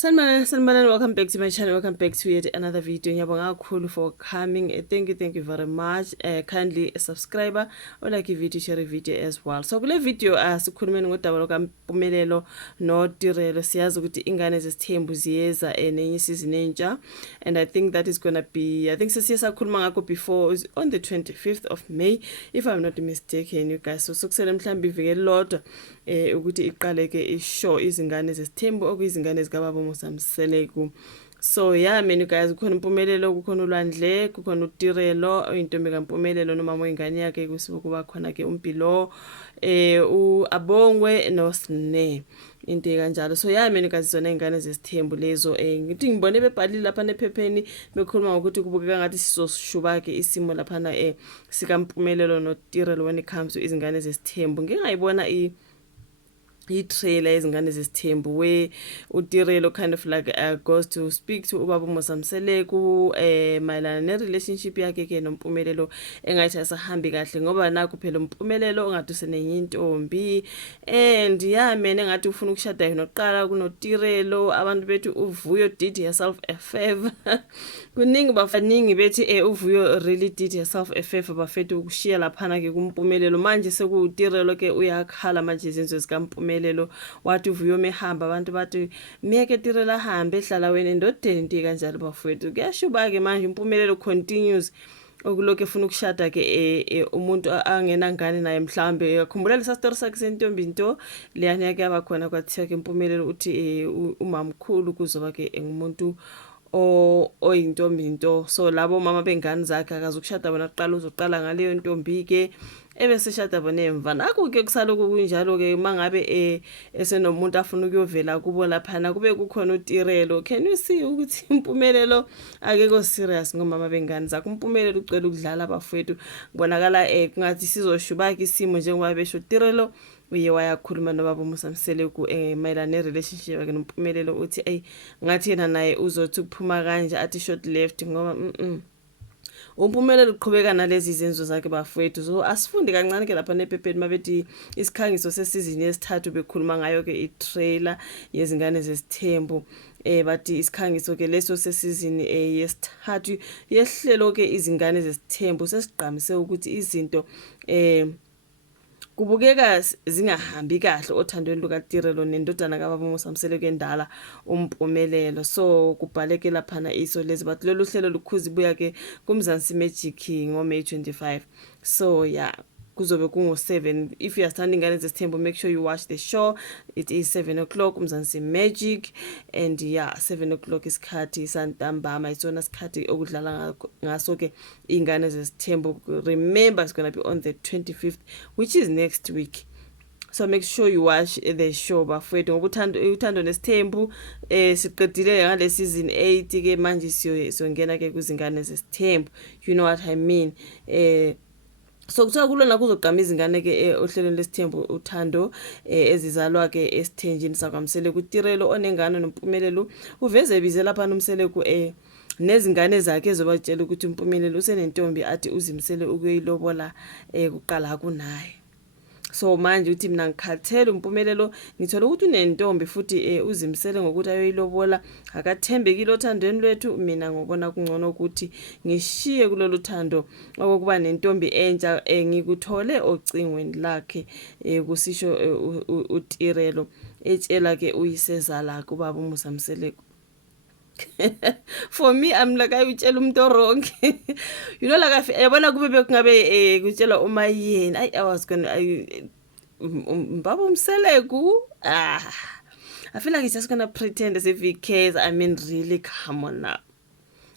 Sanibonani, welcome back to my channel. Welcome back to yet another video. Ngiyabonga kakhulu for coming. Thank you very much. Kindly subscriber or like a video, share a video as well. So kule video sikhulumeni ngodaba lokampumelelo noTirelo. Siyazi ukuthi ingane zesithembu ziyeza nenye season entsha, and I think that is gonna be, I think sesiyasakhuluma ngakho before on the 25th of May if I'm not mistaken, you guys. So sokusele mhlambi iveke lodwa ukuthi iqaleke ishow izingane zesithembu okuyizingane zikababa Musamseleku. So yeah, man, you guys, kukhona Mpumelelo, kukhona uLwandle, kukhona uTirelo, oyintombi kaMpumelelo nomama wengane yakhe kuba khona ke uMpilo, uAbongwe noSne. Into kanjalo. So yeah, man, you guys, zona ingane zesithembu lezo ngithi ngibone bebhalile lapha nephepheni bekhuluma ngokuthi kubukeka ngathi sizoshuba ke isimo lapha sika Mpumelelo noTirelo when it comes to izingane zesithembu. Ngeke ngayibona trailer izingane zesithembu where uTirelo kind of like goes to speak to ubaba Musamseleku mayelana ne relationship yakhe ke noMpumelelo engathi asahambi kahle ngoba naku phela uMpumelelo ongathi usenenye intombi, and yeah man, engathi ufuna ukushada noqala kunoTirelo. Abantu bethu uVuyo did herself a favor kuningi bafaningi bethi uVuyo really did herself a favor bafethu ukushiya laphana ke kuMpumelelo. Manje sekuuTirelo ke uyakhala manje izinto zikaMpumelelo wathi uVuyo mehamba abantu bathi miyeke Tirelo ahambe ehlala wena endodeni nti kanjalo bafethu. Kuyashuba ke manje uMpumelelo continues okuloke efuna ukushada ke umuntu angena ngane naye mhlambe. Yakhumbula lesa story sakhe sentombi into leyana yake abakhona kwathiwa ke uMpumelelo uthi umamkhulu kuzoba ke ngumuntu oyintombi into. So labo mama bengane zakhe akazukushada bona kuqala uzoqala ngaleyo ntombi ke ebese shada bona emva. Nakho ke kusaloku kunjalo ke mangabe esenomuntu afuna ukuyovela kubo laphana kube kukhona uTirelo. Can you see ukuthi Impumelelo akekho serious ngomama bengane zakhe? Impumelelo ucela ukudlala abafethu kubonakala kungathi sizoshuba ke isimo njengoba besho uTirelo uye wayakhuluma nobaba Musamseleku mayelana ne relationship yakhe noMpumelelo uthi ngathi yena naye uzothi ukuphuma kanje athi short left ngoba uMpumelelo uqhubeka nalezi izenzo zakhe bafethu. So asifunde kancane ke lapha nephepheni mabethi isikhangiso sesizini yesithathu bekhuluma ngayo ke itrailer yezingane zesithembu bathi isikhangiso ke leso sesizini yesithathu yehlelo ke izingane zesithembu sesiqhamise ukuthi izinto kubukeka zingahambi kahle othandweni lukaTirelo nendodana kababa Musamseleku endala uMpumelelo. So kubhaleke laphana iso lezi bathi lolu hlelo lukhuzi buya ke kuMzansi Magic ngo May 25. So yeah, kuzobe kungo-7. If you are standing ingane zesithembu, make sure you watch the show. It is 7 o'clock uMzansi Magic, and yeah, 7 o'clock isikhathi santambama isona isikhathi okudlala ngaso ke ingane zesithembu. Remember, it's going to be on the 25th, which is next week. So make sure you watch the show bafethu ngoba uthando nesithembu siqedile ngale season 8 ke manje siyongena ke kuzingane zesithembu. You know what I mean? So kuthiwa kulona kuzoqhama izingane ke ohlelweni lesithembu uthando ezizalwa ke esithenjini sakwaMseleku. uTirelo onengane noMpumelelo uveze ebize lapha noMseleku nezingane zakhe ezobatshela ukuthi uMpumelelo usenentombi athi uzimisele ukuyilobola kuqala kunaye. So manje uthi mina ngikhathele uMpumelelo ngithola ukuthi unentombi futhi uzimisele ngokuthi ayoyilobola akathembekile othandweni lwethu. Mina ngobona kungcono ukuthi ngishiye kulolu thando okuba nentombi entsha ngikuthole ocingweni lakhe kusisho uTirelo etshela ke uyisezala kubaba Musamseleku. For me, I'm like, I utshela umuntu wrong. You know, like yabona kube bekungabe kutshela uMayeni. I was going Baba Musamseleku. I feel like he's just gonna pretend as if he cares. I mean, really, come on now.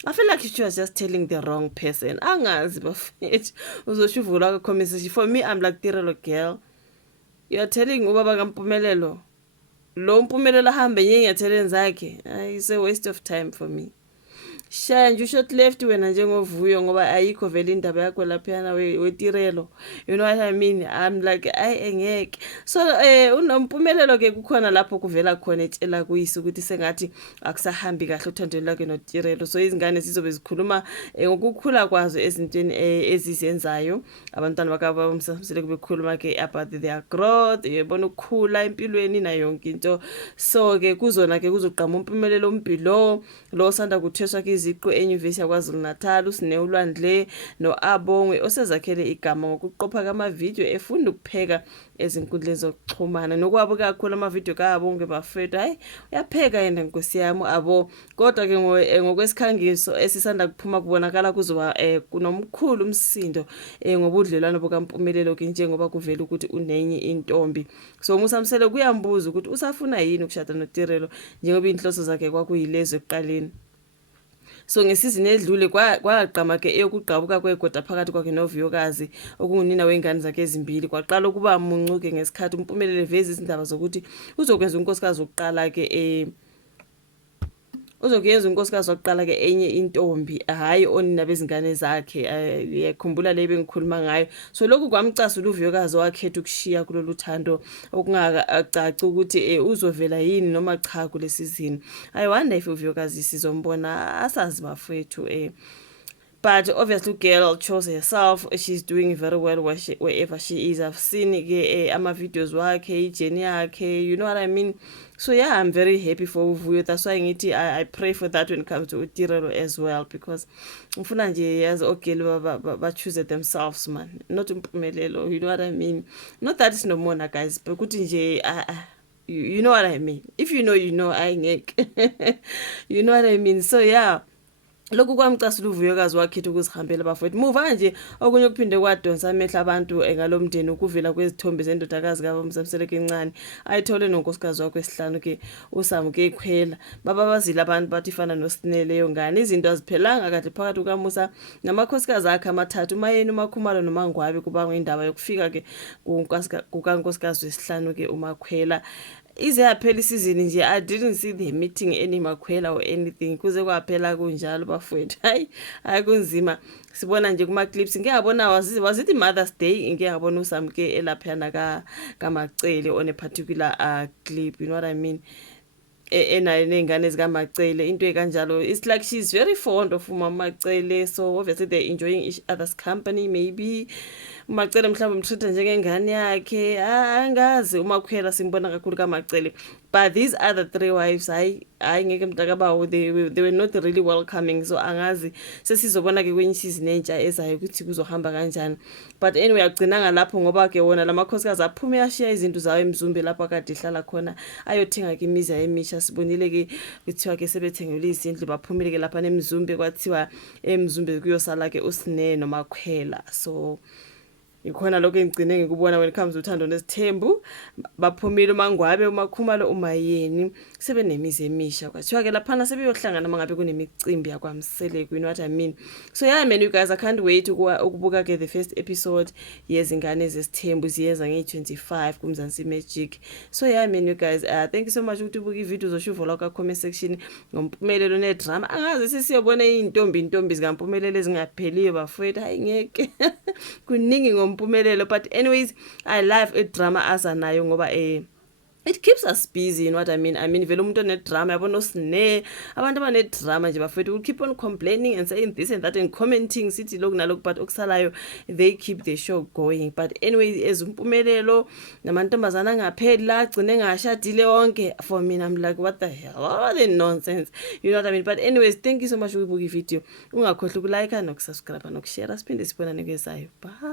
I feel like she was just telling the wrong person. Angazi bafethu uzoshuvula ka conversation. For me, I'm like, Tirelo girl, you are telling ubaba kaMpumelelo lo Mpumelelo ahambe nyengatheleni zakhe. It's a waste of time for me. shaya nje ushot left wena njengovuyo ngoba ayikho vele indaba yakho laphana wetirelo, you know what I mean. I'm like engeke. So unompumelelo ke kukhona lapho kuvela khona etshela kuyise ukuthi sengathi akusahambi kahle uthandweni lwakhe notirelo. So izingane zizobe zikhuluma ngokukhula kwazo ezintweni ezizenzayo. Abantwana bakababa uMsamsele bekhuluma ke about their growth, yebona ukukhula empilweni na yonke into. So ke kuzona ke kuzoqhama umpumelelo ompilo lo osanda kutheswa ke iziqu eUniversity yaKwaZulu Natal, uSine uLwandle noAbongwe osezakhele igama ngokuqopha kama video efunda ukupheka ezinkundleni zokuxhumana. Nokwabo kakhulu ama video kaAbongwe bafethu, hayi uyapheka yena Nkosi yami abo. Kodwa ke ngokwesikhangiso esisanda kuphuma kubonakala kuzoba kunomkhulu umsindo ngobudlelwano bokaMpumelelo ke njengoba kuvela ukuthi unenye intombi. So uMsamsele kuyambuza ukuthi usafuna yini ukushada noTirelo njengoba inhloso zakhe kwakuyilezwe ekuqaleni. So ngesizini edlule kwaqhama ke eyokugqabuka kwegoda phakathi kwakhe noVuyokazi okungunina wengane zakhe ezimbili. Kwaqala ukuba muncuke ngesikhathi uMpumelelo veza izindaba zokuthi uzokwenza unkosikazi oqala ke uzokuyenza unkosikazi waqala ke enye intombi, hayi onina bezingane zakhe. Yakhumbula le bengikhuluma ngayo. So lokhu kwamcasula uVuyokazi wakhetha ukushiya kulolu thando okungakacaci ukuthi uzovela yini noma cha kulesizini. I wonder if uVuyokazi sizombona, asazi bafethu. But obviously girl chose herself. She's doing very well wherever she is. I've seen ama videos wakhe, journey yakhe, you know what I mean. So yeah, I'm very happy for Vuyo. That's why I pray for that when it comes to Tirelo as well, because ngifuna nje yazi ogeli ba choose themselves man, not Mpumelelo, you know what I mean. Not that it's no more guys, but ukuthi nje you know what I mean. If you know, you know, ngeke. You know what I mean. So yeah, lokhu kwamcasula uVuyokazi wakhetha ukuzihambela bafowethu. Muva nje okunye kuphinde kwadonsa amehla abantu ngalomndeni ukuvela kwezithombe zendodakazi kaMsamsele encane ayithole nonkosikazi wakhe wesihlanu ke uSamu ke Khwela. Babazile abantu bathi fana noSine leyo ngane. Izinto aziphelanga kade phakathi kukaMusa namakhosikazi akhe amathathu, uMayeni, uMakhumalo noMangwabi, kubangwa indaba yokufika ke kukankosikazi wesihlanu ke uMakhwela. Ize yaphela isizini nje, I didn't see the meeting any Makhwela or anything. Kuze kwaphela kunjalo bafowethu. Hayi kunzima. Sibona nje kuma clips ngiyabona was it Mother's Day, ngiyabona uSam ke elaphana kaMacele on a particular clip, you know what I mean. Enayo nengane zikaMacele into ekanjalo. It's like she's very fond of uMamacele, so obviously they're enjoying each other's company. Maybe uMacele mhlawumbe umtreat njengengane yakhe, angazi. uMakhwela simbona kakhulu kaMacele, but these other three wives hayi ngeke mntakabawo, they were not really welcoming. So angazi sesizobona ke kwenye season entsha ezayo ukuthi kuzohamba kanjani. But anyway agcina ngalapho ngoba ke wona lamakhosikazi aphume yashiya izinto zawo eMzumbe lapho akade ihlala khona ayothenga ke imizi emisha. Sibonile ke kuthiwa ke sebethengele izindlu baphumile ke lapha eMzumbe, kwathiwa eMzumbe kuyosala ke uSine noMakhwela. So ikhona lokho engigcine ngikubona when it comes to uthando nesithembu. Baphumile uMangwabe, uMakhumalo, uMayeni sebenemizi emisha. Kwathiwa ke laphana sebeyohlangana mangabe kunemicimbi yakwaMsele, you know what I mean. So yeah man, you guys, I can't wait ukubuka ke the first episode yezingane zesithembu ziyeza nge-25 kuMzansi Magic. So yeah man, you guys, thank you so much ukuthi ubuka ivideo zoshuvo la comment section ngoMpumelelo nedrama. Angazi sesiyobona intombi zikaMpumelelo ezingapheliyo bafowethu, hayi ngeke. Kuningi ngoMpumelelo, but anyways I love a drama asanayo ngoba it keeps us busy, you know what I mean. Vele umuntu onedrama yabona uSine, abantu abanedrama nje bafethu will keep on complaining and saying this and that and commenting sithi lokhu nalokhu, but okusalayo they keep the show going. But anyways ezumpumelelo namantombazana angapheli la agcine ngashadile wonke, for me I'm like what the hell, all the nonsense, you know what I mean. But anyways, thank you so much ukubuka ivideo. Ungakhohlwa ukulike nokusubscribe nokushare. Siphinde sibonane kwezayo. Bye.